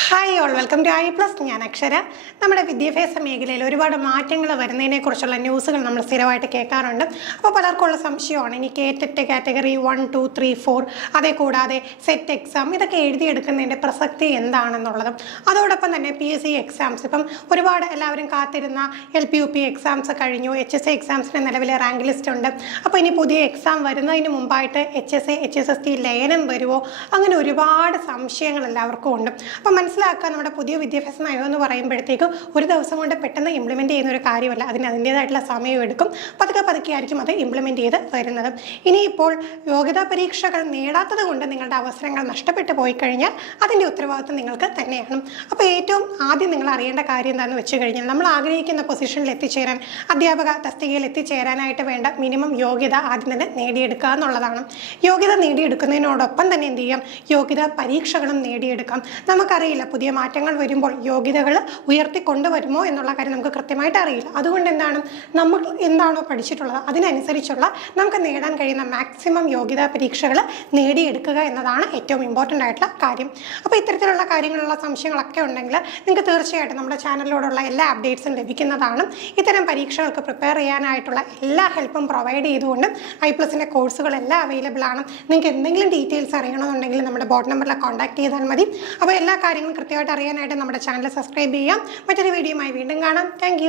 Hi all welcome to I plus. ഞാൻ അക്ഷര. നമ്മുടെ വിദ്യാഭ്യാസ മേഖലയിൽ ഒരുപാട് മാറ്റങ്ങൾ വരുന്നതിനെക്കുറിച്ചുള്ള ന്യൂസുകൾ നമ്മൾ സ്ഥിരമായിട്ട് കേൾക്കാറുണ്ട്. അപ്പോൾ പലർക്കുള്ള സംശയമാണ് ഇനി കേറ്ററ്റ് കാറ്റഗറി 1, 2, 3, 4 അതേ കൂടാതെ സെറ്റ് എക്സാം ഇതൊക്കെ എഴുതിയെടുക്കുന്നതിൻ്റെ പ്രസക്തി എന്താണെന്നുള്ളതും അതോടൊപ്പം തന്നെ PSC എക്സാംസ് ഇപ്പം ഒരുപാട് എല്ലാവരും കാത്തിരുന്ന LP UP എക്സാംസ് കഴിഞ്ഞു. HSC എക്സാംസിൻ്റെ നിലവിലെ റാങ്ക് ലിസ്റ്റ് ഉണ്ട്. അപ്പോൾ ഇനി പുതിയ എക്സാം വരുന്നതിന് മുമ്പായിട്ട് HSA HSST ലയനം വരുമോ, അങ്ങനെ ഒരുപാട് സംശയങ്ങൾ എല്ലാവർക്കും ഉണ്ട്. അപ്പം മനസ്സിലാക്കുക, നമ്മുടെ പുതിയ വിദ്യാഭ്യാസ നയം എന്ന് പറയുമ്പോഴത്തേക്കും ഒരു ദിവസം കൊണ്ട് പെട്ടെന്ന് ഇംപ്ലിമെൻറ്റ് ചെയ്യുന്ന ഒരു കാര്യമല്ല. അതിൻ്റേതായിട്ടുള്ള സമയം എടുക്കും. പതുക്കെ ആയിരിക്കും അത് ഇംപ്ലിമെൻറ്റ് ചെയ്ത് വരുന്നത്. ഇനിയിപ്പോൾ യോഗ്യതാ പരീക്ഷകൾ നേടാത്തത് കൊണ്ട് നിങ്ങളുടെ അവസരങ്ങൾ നഷ്ടപ്പെട്ടു പോയി കഴിഞ്ഞാൽ അതിൻ്റെ ഉത്തരവാദിത്വം നിങ്ങൾക്ക് തന്നെയാണ്. അപ്പോൾ ഏറ്റവും ആദ്യം നിങ്ങൾ അറിയേണ്ട കാര്യം എന്താണെന്ന് വെച്ച് കഴിഞ്ഞാൽ നമ്മൾ ആഗ്രഹിക്കുന്ന പൊസിഷനിൽ എത്തിച്ചേരാൻ, അധ്യാപക തസ്തികയിൽ എത്തിച്ചേരാനായിട്ട് വേണ്ട മിനിമം യോഗ്യത ആദ്യം തന്നെ നേടിയെടുക്കുക എന്നുള്ളതാണ്. യോഗ്യത നേടിയെടുക്കുന്നതിനോടൊപ്പം തന്നെ എന്ത് ചെയ്യാം, യോഗ്യതാ പരീക്ഷകളും നേടിയെടുക്കാം. നമുക്കറിയില്ല പുതിയ മാറ്റങ്ങൾ വരുമ്പോൾ യോഗ്യതകൾ ഉയർത്തിക്കൊണ്ടുവരുമോ എന്നുള്ള കാര്യം നമുക്ക് കൃത്യമായിട്ട് അറിയില്ല. അതുകൊണ്ട് നമ്മൾ എന്താണോ പഠിച്ചിട്ടുള്ളത് അതിനനുസരിച്ചുള്ള നമുക്ക് നേടാൻ കഴിയുന്ന മാക്സിമം യോഗ്യതാ പരീക്ഷകൾ നേടിയെടുക്കുക എന്നതാണ് ഏറ്റവും ഇമ്പോർട്ടൻ്റ് ആയിട്ടുള്ള കാര്യം. അപ്പോൾ ഇത്തരത്തിലുള്ള കാര്യങ്ങളുള്ള സംശയങ്ങളൊക്കെ ഉണ്ടെങ്കിൽ നിങ്ങൾക്ക് തീർച്ചയായിട്ടും നമ്മുടെ ചാനലിലൂടെയുള്ള എല്ലാ അപ്ഡേറ്റ്സും ലഭിക്കുന്നതാണ്. ഇത്തരം പരീക്ഷകൾക്ക് പ്രിപ്പയർ ചെയ്യാനായിട്ടുള്ള എല്ലാ ഹെൽപ്പും പ്രൊവൈഡ് ചെയ്തുകൊണ്ട് ഐ+ൻ്റെ കോഴ്സുകളെല്ലാം അവൈലബിൾ ആണ്. നിങ്ങൾക്ക് എന്തെങ്കിലും ഡീറ്റെയിൽസ് അറിയണമെന്നുണ്ടെങ്കിൽ നമ്മുടെ ബോർഡ് നമ്പറിൽ കോൺടാക്ട് ചെയ്താൽ മതി. അപ്പോൾ എല്ലാ കാര്യങ്ങളും കൃത്യമായിട്ട് അറിയാനായിട്ട് നമ്മുടെ ചാനൽ സബ്സ്ക്രൈബ് ചെയ്യാം. മറ്റൊരു വീഡിയോയുമായി വീണ്ടും കാണാം. താങ്ക്